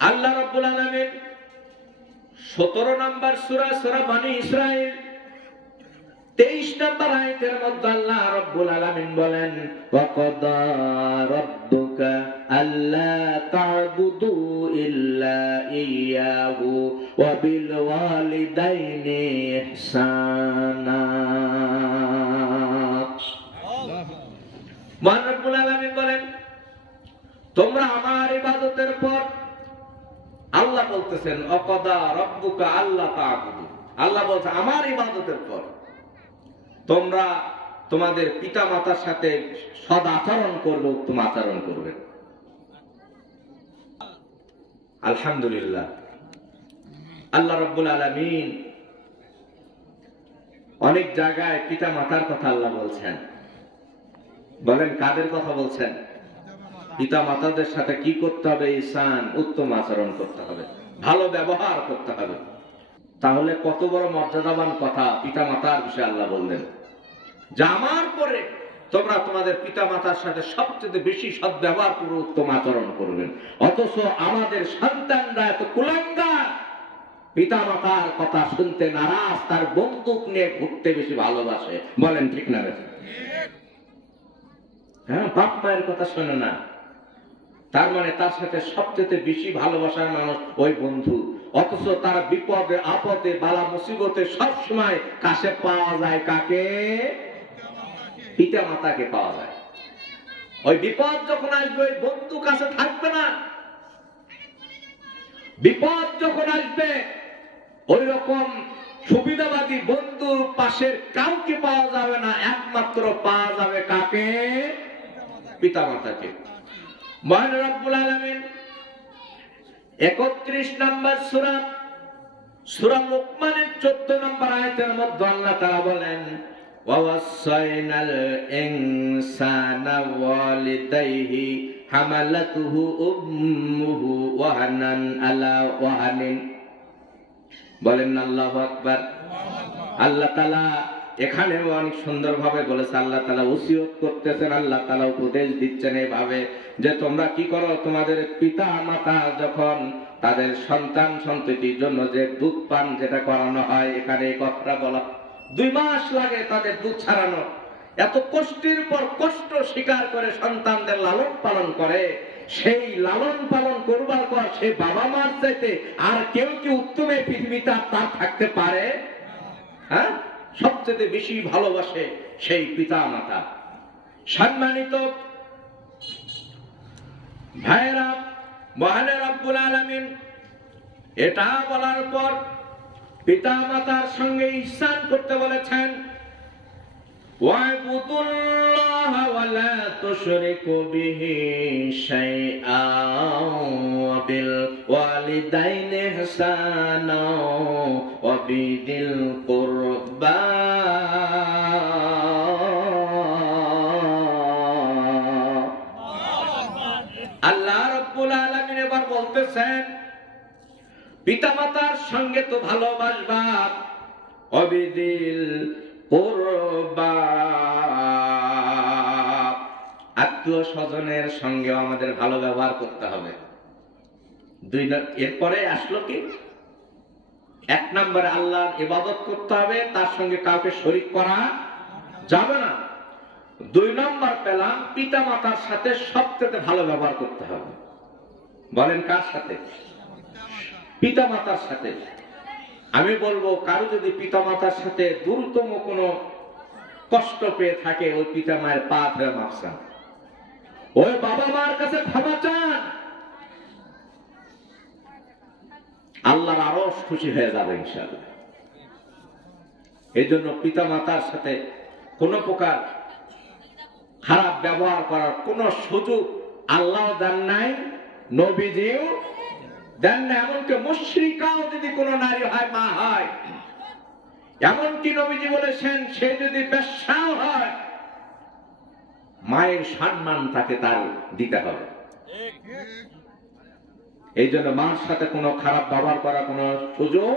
আল্লাহ রাব্বুল আলামিন 17 নম্বর সূরা সূরা বনী ইসরাঈল 23 নম্বর আয়াতের মধ্যে আল্লাহ রাব্বুল আলামিন বলেন ওয়াকাদা রাব্বুকা আল্লা তা'বুদু ইল্লা ইয়্যাহু ওয়া বিল ওয়ালিদাইনি ইহসানা। মহান রব্বুল আলামিন বলেন তোমরা আমার ইবাদতের পর, আল্লাহ বলতেছেন ওয়াকাদা রাব্বুকা আল্লা তা'বুদু, আল্লাহ বলছে আমার ইবাদতের পর তোমরা তোমাদের পিতা মাতার সাথে সদ আচরণ করবে, উত্তম আচরণ করবে। আলহামদুলিল্লাহ, আল্লাহ রাব্বুল আলামিন অনেক জায়গায় পিতা মাতার কথা আল্লাহ বলছেন। বলেন কাদের কথা বলছেন? পিতা মাতাদের সাথে কি করতে হবে? ইহসান, উত্তম আচরণ করতে হবে, ভালো ব্যবহার করতে হবে। তাহলে কত বড় মর্যাদাবান কথা পিতা মাতার বিষয়ে আল্লাহ বললেন, যা আমার পরে তোমরা তোমাদের পিতা মাতার সাথে সবচেয়ে বেশি সদ্ব্যবহার করে উত্তম আচরণ করবেন। অথচ আমাদের সন্তানরা এত কুলাঙ্গার, পিতা মাতার কথা শুনতে নারাজ, তার বন্দুক নিয়ে ঘুরতে বেশি ভালোবাসে। বলেন ঠিক না? হ্যাঁ, বাপ মায়ের কথা শোনে না, তার মানে তার সাথে সবচেয়ে বেশি ভালোবাসার মানুষ ওই বন্ধু। অথচ তার বিপদে আপদে বালা মুসিবতে সব সময় কাছে পাওয়া যায় কাকে? পিতা মাতাকে পাওয়া যায়। ওই বিপদ যখন আসবে ওই বন্ধু কাছে থাকবে না, বিপদ যখন আসবে ওই রকম সুবিধাবাদী বন্ধুর পাশের কাউকে পাওয়া যাবে না, একমাত্র পাওয়া যাবে কাকে? পিতা মাতাকে। মহান রব্বুল আলামিন 31 নম্বর সূরা সূরা লুকমানের 14 নম্বর আয়াতের মধ্যে আল্লাহ তাআলা বলেন ওয়াসাইনাল ইনসানা ওয়ালিদাইহি হামালাতুহু উম্মুহু ওয়াহানান আলা ওয়াহানিন। বলেন আল্লাহু আকবার। আল্লাহ তাআলা এখানে অনেক সুন্দরভাবে বলেছে, আল্লাহ তাআলা ওসিয়ত করতেছেন, আল্লাহ তাআলা উপদেশ দিচ্ছেন এভাবে যে তোমরা কি করো, তোমাদের পিতা মাতা যখন তাদের সন্তান সন্ততির জন্য যে দুধ পান যেটা করানো হয়, এখানে এই কথাটা বলা 2 মাস লাগে তাদের দুধ ছাড়ানো। এত কষ্টের পর কষ্ট স্বীকার করে সন্তানদের লালন পালন করে, সেই লালন পালন করবার পর সেই বাবা মার চাইতে আর কেউ কি উত্তমে পৃথিবীতে তার থাকতে পারে? হ্যাঁ, সবচেয়ে বেশি ভালোবাসে সেই পিতা মাতা। সম্মানিত ভাইরা, মহান রব্বুল আলামিন এটা বলার পর পিতা মাতার সঙ্গে ইহসান করতে বলেছেন। ওয়া'বুদুল্লাহ ওয়া লা তুশরিকু বিহি শাইআন ওয়া বিল ওয়ালিদাইনি ইহসানা ওয়া বিদিল কুরবা। আল্লাহ রাব্বুল আলামিন এবার বলতেছেন পিতা মাতার সঙ্গে তো ভালোবাসবা, অবিদিল কুরবা, আত্মীয় স্বজনের সঙ্গে আমাদের ভালো ব্যবহার করতে হবে। এরপরে আসলো কি? 1 নম্বরে আল্লাহর ইবাদত করতে হবে, তার সঙ্গে কাউকে শরীক করা যাবে না। 2 নম্বর পেলাম পিতা মাতার সাথে সবচেয়ে ভালো ব্যবহার করতে হবে। বলেন কার সাথে? পিতা মাতার সাথে। আমি বলবো কারো যদি পিতা মাতার সাথে দূরতম কোনো কষ্ট পেয়ে থাকে, ওই পিতা মায়ের পা ধরে মাফ চান, ওই বাবা মার কাছে ক্ষমা চান, আল্লাহর আরশ খুশি হয়ে যাবে ইনশাআল্লাহ। এই জন্য পিতা মাতার সাথে কোন প্রকার খারাপ ব্যবহার করার কোন সুযোগ আল্লাহ দেন নাই, নবীজিও দেন না। এমনকি মুশরিকাও যদি কোন নারী হয়, মা হয়, এমনকি নবীজি বলেছেন সে যদি বেশ্যাও হয়, মায়ের সম্মান তাকে তার দিতে হবে। এই জন্য মার সাথে কোনো খারাপ ব্যবহার করার কোনো সুযোগ